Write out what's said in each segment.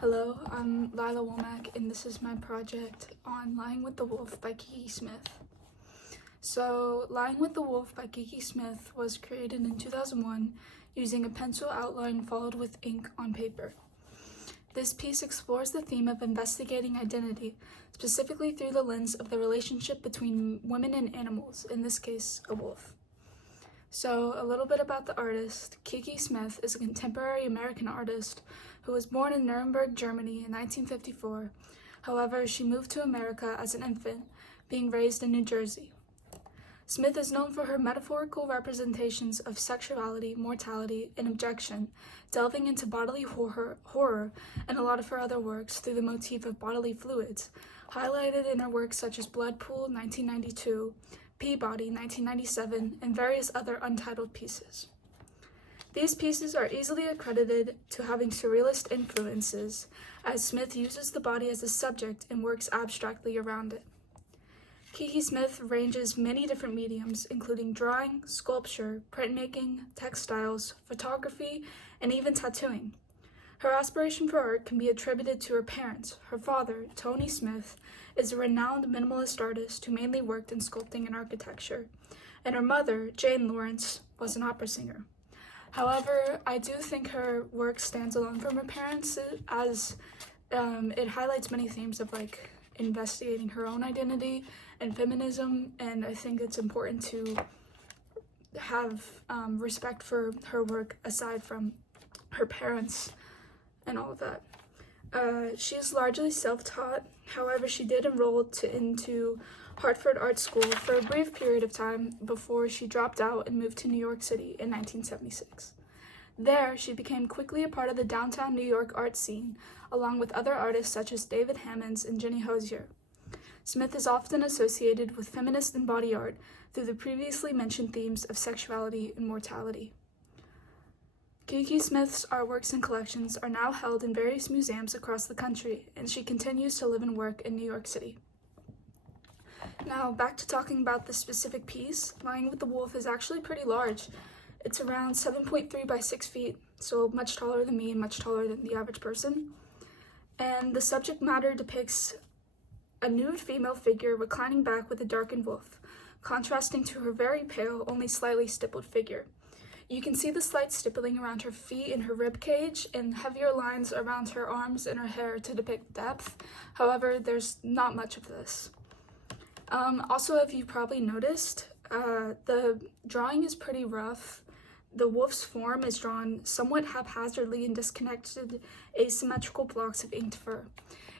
Hello, I'm Lila Womack, and this is my project on Lying with the Wolf by Kiki Smith. So, Lying with the Wolf by Kiki Smith was created in 2001 using a pencil outline followed with ink on paper. This piece explores the theme of investigating identity, specifically through the lens of the relationship between women and animals, in this case, a wolf. So, a little bit about the artist. Kiki Smith is a contemporary American artist who was born in Nuremberg, Germany in 1954. However, she moved to America as an infant, being raised in New Jersey. Smith is known for her metaphorical representations of sexuality, mortality, and objection, delving into bodily horror and a lot of her other works through the motif of bodily fluids, highlighted in her works such as Blood Pool, 1992, Peabody, 1997, and various other untitled pieces. These pieces are easily accredited to having surrealist influences, as Smith uses the body as a subject and works abstractly around it. Kiki Smith ranges many different mediums, including drawing, sculpture, printmaking, textiles, photography, and even tattooing. Her aspiration for art can be attributed to her parents. Her father, Tony Smith, is a renowned minimalist artist who mainly worked in sculpting and architecture, and her mother, Jane Lawrence, was an opera singer. However, I do think her work stands alone from her parents, as it highlights many themes of investigating her own identity and feminism, and I think it's important to have respect for her work aside from her parents and all of that. She is largely self-taught. However, she did enroll into Hartford Art School for a brief period of time before she dropped out and moved to New York City in 1976. There, she became quickly a part of the downtown New York art scene, along with other artists such as David Hammonds and Jenny Hosier. Smith is often associated with feminist and body art through the previously mentioned themes of sexuality and mortality. Kiki Smith's artworks and collections are now held in various museums across the country, and she continues to live and work in New York City. Now, back to talking about this specific piece. Lying with the Wolf is actually pretty large. It's around 7.3 by 6 feet, so much taller than me and much taller than the average person. And the subject matter depicts a nude female figure reclining back with a darkened wolf, contrasting to her very pale, only slightly stippled figure. You can see the slight stippling around her feet and her rib cage, and heavier lines around her arms and her hair to depict depth. However, there's not much of this. Also, if you probably noticed, the drawing is pretty rough. The wolf's form is drawn somewhat haphazardly in disconnected, asymmetrical blocks of inked fur.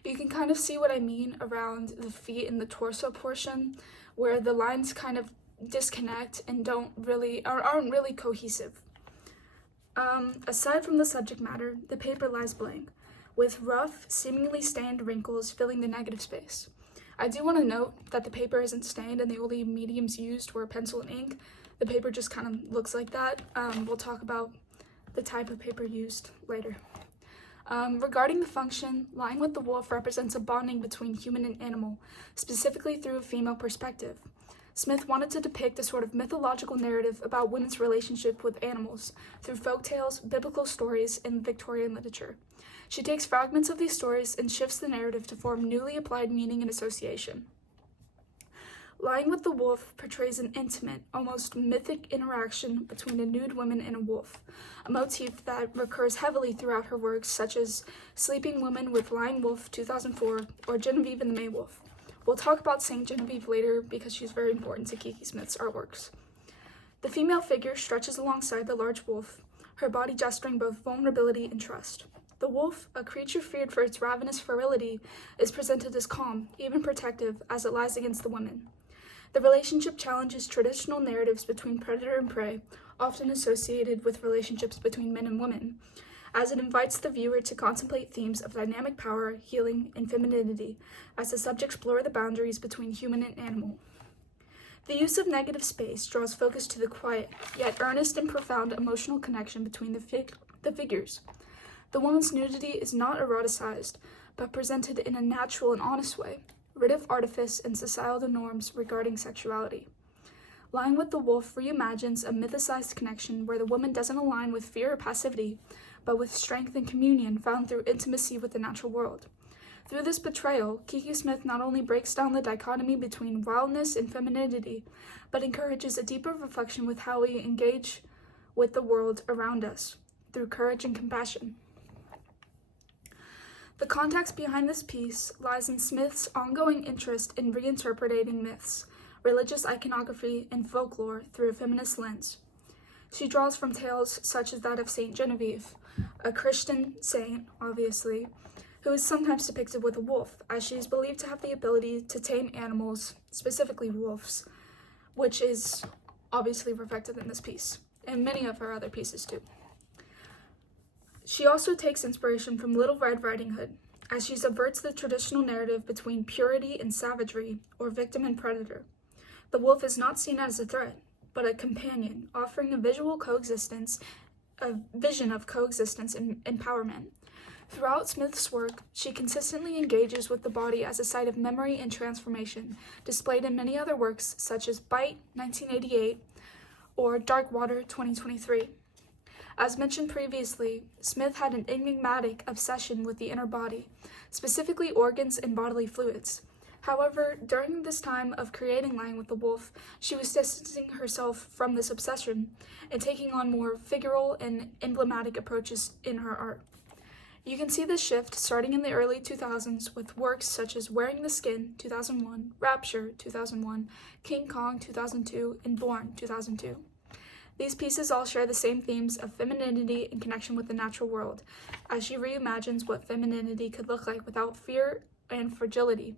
You can kind of see what I mean around the feet and the torso portion, where the lines kind of disconnect and aren't really cohesive. Aside from the subject matter, the paper lies blank, with rough, seemingly stained wrinkles filling the negative space. I do want to note that the paper isn't stained and the only mediums used were pencil and ink. The paper just kind of looks like that. We'll talk about the type of paper used later. Regarding the function, Lying with the Wolf represents a bonding between human and animal, specifically through a female perspective. Smith wanted to depict a sort of mythological narrative about women's relationship with animals through folktales, biblical stories, and Victorian literature. She takes fragments of these stories and shifts the narrative to form newly applied meaning and association. Lying with the Wolf portrays an intimate, almost mythic interaction between a nude woman and a wolf, a motif that recurs heavily throughout her works such as Sleeping Woman with Lying Wolf 2004 or Genevieve and the May Wolf. We'll talk about Saint Genevieve later because she's very important to Kiki Smith's artworks. The female figure stretches alongside the large wolf, her body gesturing both vulnerability and trust. The wolf, a creature feared for its ravenous virility, is presented as calm, even protective, as it lies against the woman. The relationship challenges traditional narratives between predator and prey, often associated with relationships between men and women, as it invites the viewer to contemplate themes of dynamic power, healing, and femininity, as the subjects blur the boundaries between human and animal. The use of negative space draws focus to the quiet, yet earnest and profound emotional connection between the figures. The woman's nudity is not eroticized, but presented in a natural and honest way, rid of artifice and societal norms regarding sexuality. Lying with the Wolf reimagines a mythicized connection where the woman doesn't align with fear or passivity, but with strength and communion found through intimacy with the natural world. Through this betrayal, Kiki Smith not only breaks down the dichotomy between wildness and femininity, but encourages a deeper reflection with how we engage with the world around us, through courage and compassion. The context behind this piece lies in Smith's ongoing interest in reinterpreting myths, religious iconography, and folklore through a feminist lens. She draws from tales such as that of Saint Genevieve, a Christian saint, obviously, who is sometimes depicted with a wolf, as she is believed to have the ability to tame animals, specifically wolves, which is obviously reflected in this piece, and many of her other pieces too. She also takes inspiration from Little Red Riding Hood, as she subverts the traditional narrative between purity and savagery, or victim and predator. The wolf is not seen as a threat, but a companion, offering a vision of coexistence and empowerment. Throughout Smith's work, she consistently engages with the body as a site of memory and transformation, displayed in many other works such as Bite, 1988, or Dark Water, 2023. As mentioned previously, Smith had an enigmatic obsession with the inner body, specifically organs and bodily fluids. However, during this time of creating Lying with the Wolf, she was distancing herself from this obsession and taking on more figural and emblematic approaches in her art. You can see this shift starting in the early 2000s with works such as Wearing the Skin, 2001, Rapture, 2001, King Kong, 2002, and Born, 2002. These pieces all share the same themes of femininity and connection with the natural world, as she reimagines what femininity could look like without fear and fragility.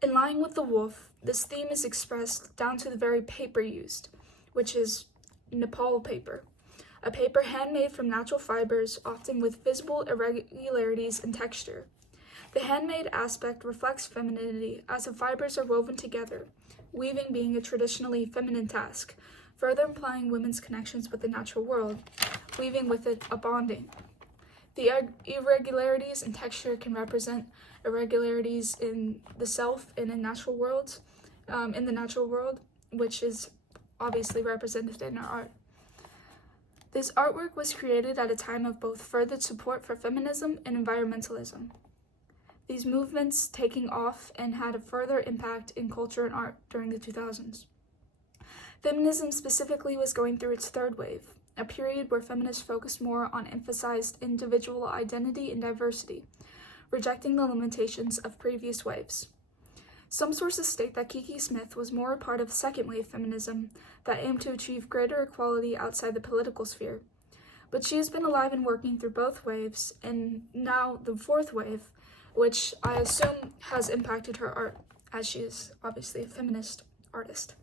In Lying with the Wolf, this theme is expressed down to the very paper used, which is Nepal paper, a paper handmade from natural fibers, often with visible irregularities in texture. The handmade aspect reflects femininity, as the fibers are woven together, weaving being a traditionally feminine task, further implying women's connections with the natural world, weaving with it a bonding. The irregularities in texture can represent irregularities in the self and in the natural world, which is obviously represented in our art. This artwork was created at a time of both further support for feminism and environmentalism. These movements taking off and had a further impact in culture and art during the 2000s. Feminism specifically was going through its third wave, a period where feminists focused more on emphasized individual identity and diversity, rejecting the limitations of previous waves. Some sources state that Kiki Smith was more a part of second wave feminism that aimed to achieve greater equality outside the political sphere, but she has been alive and working through both waves, and now the fourth wave, which I assume has impacted her art, as she is obviously a feminist artist.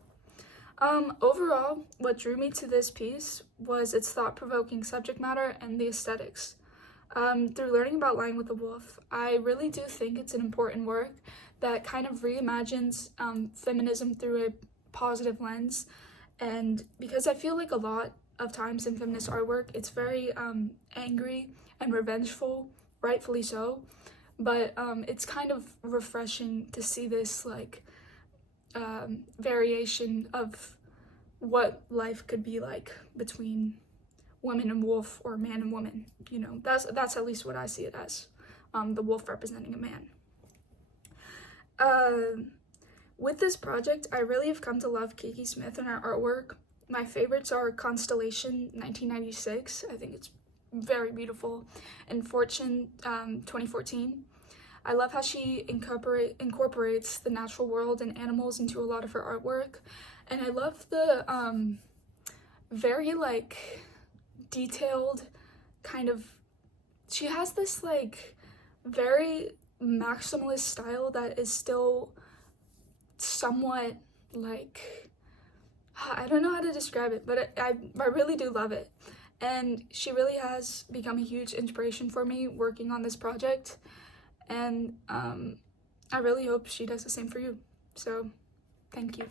Overall, what drew me to this piece was its thought-provoking subject matter and the aesthetics. Through learning about Lying with the Wolf, I really do think it's an important work that kind of reimagines feminism through a positive lens, and because I feel like a lot of times in feminist artwork, it's very angry and revengeful, rightfully so, but it's kind of refreshing to see this variation of what life could be like between woman and wolf, or man and woman. You know, that's at least what I see it as, the wolf representing a man. With this project, I really have come to love Kiki Smith and her artwork. My favorites are Constellation, 1996. I think it's very beautiful, and Fortune, 2014. I love how she incorporates the natural world and animals into a lot of her artwork, and I love the very detailed kind of, she has this very maximalist style that is still somewhat I don't know how to describe it, but I really do love it, and she really has become a huge inspiration for me working on this project. And I really hope she does the same for you. So, thank you.